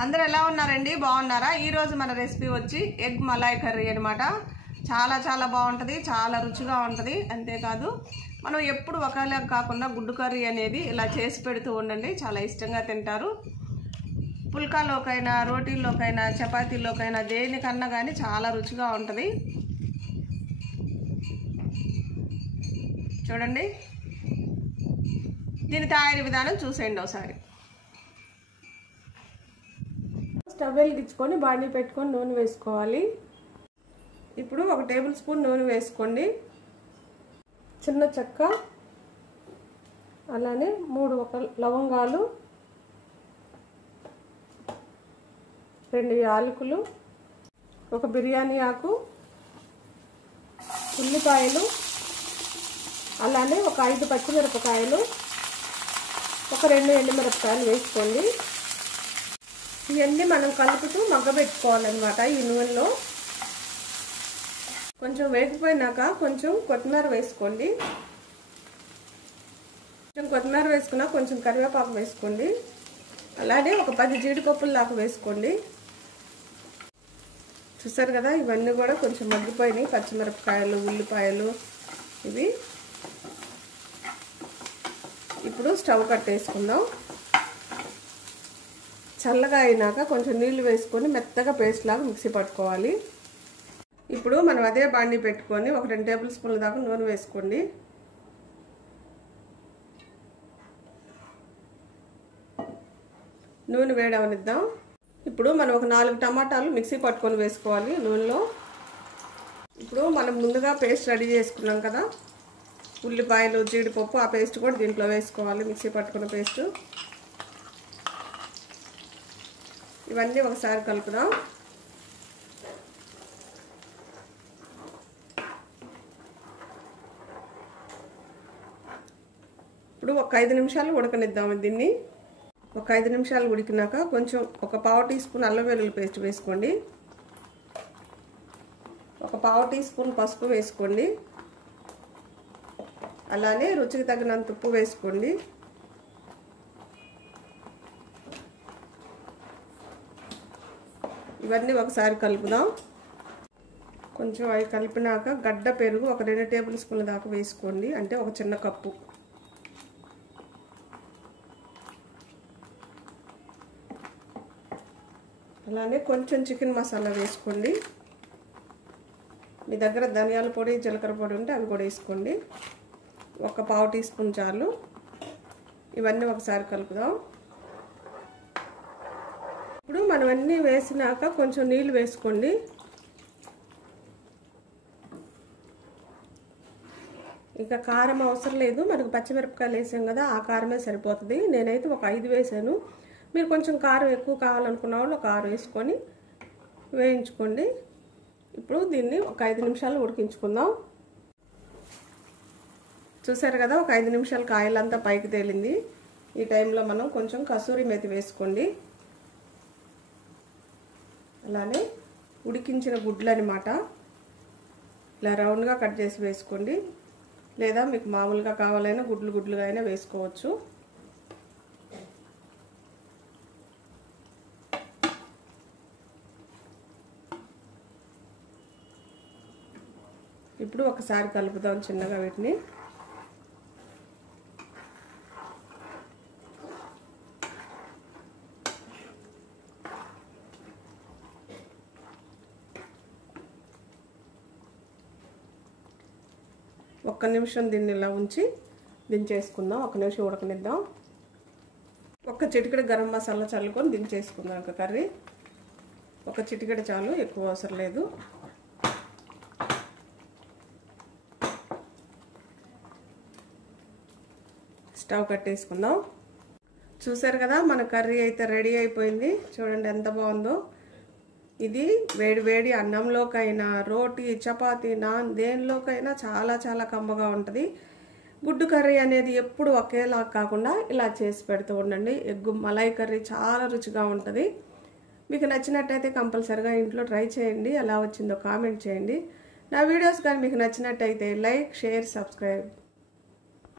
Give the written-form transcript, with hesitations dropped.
అందరూ ఎలా ఉన్నారండి? బాగున్నారా? ఈ రోజు మన రెసిపీ వచ్చి ఎగ్ మలాయ్ కర్రీ అన్నమాట. చాలా చాలా బాగుంటుంది, చాలా రుచిగా ఉంటుంది. అంతేకాదు మనం ఎప్పుడు ఒకలా కాకుండా గుడ్డు కర్రీ అనేది ఇలా చేసి పెడుతూ ఉండండి, చాలా ఇష్టంగా తింటారు. పుల్కాలోకైనా, రోటీల్లోకైనా, చపాతీలోకైనా దేనికన్నా కానీ చాలా రుచిగా ఉంటుంది. చూడండి, దీని తయారీ విధానం చూసేయండి ఒకసారి. స్టవ్ వెలిగించుకొని బాండీ పెట్టుకొని నూనె వేసుకోవాలి. ఇప్పుడు 1 టేబుల్ స్పూన్ నూనె వేసుకోండి. చిన్న చెక్క, అలానే 3 లవంగాలు, 2 యాలకులు, 1 బిర్యానీ ఆకు, ఉల్లిపాయలు, అలానే 5 పచ్చిమిరపకాయలు, 2 ఎండుమిరపకాయలు వేసుకోండి. ఇవన్నీ మనం కలుపుతూ మగ్గబెట్టుకోవాలన్నమాట. ఈ నూనెలో కొంచెం వేగిపోయినాక కొంచెం కొత్తిమీర వేసుకోండి. కొంచెం కొత్తిమీర వేసుకున్నా కొంచెం కరివేపాకు వేసుకోండి. అలానే 10 జీడిపప్పులు దాకా వేసుకోండి. చూసారు కదా, ఇవన్నీ కూడా కొంచెం మగ్గిపోయినాయి. పచ్చిమిరపకాయలు, ఉల్లిపాయలు ఇవి. ఇప్పుడు స్టవ్ కట్టేసుకుందాం. చల్లగా అయినాక కొంచెం నీళ్లు వేసుకొని మెత్తగా పేస్ట్ లాగా మిక్సీ పట్టుకోవాలి. ఇప్పుడు మనం అదే బాండీ పెట్టుకొని 2 టేబుల్ స్పూన్ల దాకా నూనె వేసుకోండి. నూనె వేడవనిద్దాం. ఇప్పుడు మనం 4 టమాటాలు మిక్సీ పట్టుకొని వేసుకోవాలి నూనెలో. ఇప్పుడు మనం ముందుగా పేస్ట్ రెడీ చేసుకున్నాం కదా, ఉల్లిపాయలు, జీడిపప్పు, ఆ పేస్ట్ కూడా దీంట్లో వేసుకోవాలి. మిక్సీ పట్టుకున్న పేస్ట్ ఇవన్నీ ఒకసారి కలుపుదాం. ఇప్పుడు 5 నిమిషాలు ఉడకనిద్దాం దీన్ని. 5 నిమిషాలు ఉడికినాక కొంచెం 1/4 టీ స్పూన్ అల్లం వెల్లుల్లి పేస్ట్ వేసుకోండి. 1/4 టీ స్పూన్ పసుపు వేసుకోండి. అలానే రుచికి తగినంత ఉప్పు వేసుకోండి. ఇవన్నీ ఒకసారి కలుపుదాం. కొంచెం అవి కలిపినాక గడ్డ పెరుగు 2 టేబుల్ స్పూన్ల దాకా వేసుకోండి, అంటే 1 చిన్న కప్పు. అలానే కొంచెం చికెన్ మసాలా వేసుకోండి. మీ దగ్గర ధనియాల పొడి, జీలకర్ర పొడి ఉంటే అవి కూడా వేసుకోండి. 1/4 టీ స్పూన్ చాలు. ఇవన్నీ ఒకసారి కలుపుదాం. ఇప్పుడు మనం అన్నీ వేసినాక కొంచెం నీళ్ళు వేసుకోండి. ఇంకా కారం అవసరం లేదు, మనకు పచ్చిమిరపకాయలు వేసాం కదా, ఆ కారమే సరిపోతుంది. నేనైతే 5 వేసాను. మీరు కొంచెం కారం ఎక్కువ కావాలనుకున్న వాళ్ళు 6 వేసుకొని వేయించుకోండి. ఇప్పుడు దీన్ని 5 నిమిషాలు ఉడికించుకుందాం. చూసారు కదా, 5 నిమిషాలు కాయలంతా పైకి తేలింది. ఈ టైంలో మనం కొంచెం కసూరి మేతి వేసుకోండి. అలానే ఉడికించిన గుడ్లు అన్నమాట, ఇలా రౌండ్గా కట్ చేసి వేసుకోండి. లేదా మీకు మామూలుగా కావాలైనా గుడ్లుగా అయినా వేసుకోవచ్చు. ఇప్పుడు ఒకసారి కలుపుదాం చిన్నగా వీటిని. ఒక్క నిమిషం దీన్ని ఇలా ఉంచి దించేసుకుందాం. 1 నిమిషం ఉడకనిద్దాం. 1 చిటికెడు గరం మసాలా చల్లుకొని దించేసుకుందాం. ఒక కర్రీ 1 చిటికెడు చాలు, ఎక్కువ అవసరం లేదు. స్టవ్ కట్టేసుకుందాం. చూసారు కదా, మన కర్రీ అయితే రెడీ అయిపోయింది. చూడండి ఎంత బాగుందో. ఇది వేడి వేడి అన్నంలోకైనా, రోటీ, చపాతీ, నాన్ దేనిలోకైనా చాలా చాలా కమ్మగా ఉంటుంది. గుడ్డు కర్రీ అనేది ఎప్పుడు ఒకేలా కాకుండా ఇలా చేసి పెడుతూ ఉండండి. ఎగ్గు మలాయ్ కర్రీ చాలా రుచిగా ఉంటుంది. మీకు నచ్చినట్టయితే కంపల్సరిగా ఇంట్లో ట్రై చేయండి. ఎలా వచ్చిందో కామెంట్ చేయండి. నా వీడియోస్ కానీ మీకు నచ్చినట్టయితే లైక్, షేర్, సబ్స్క్రైబ్.